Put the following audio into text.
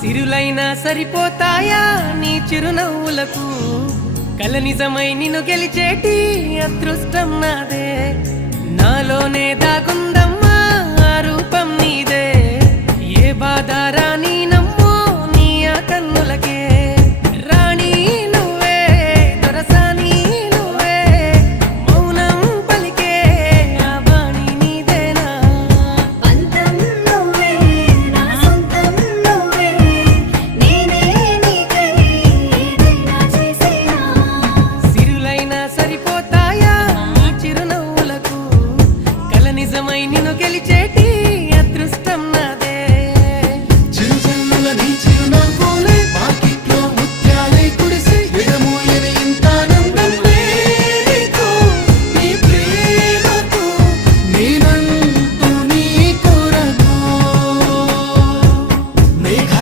సిరులైనా సరిపోతాయా నీ చిరునవ్వులకు కల నిజమై నిన్ను గెలిచేటి అదృష్టం నాదే నాలోనే దాగుందమ్మా ఆ రూపం నీదే ఏ బాధ రాని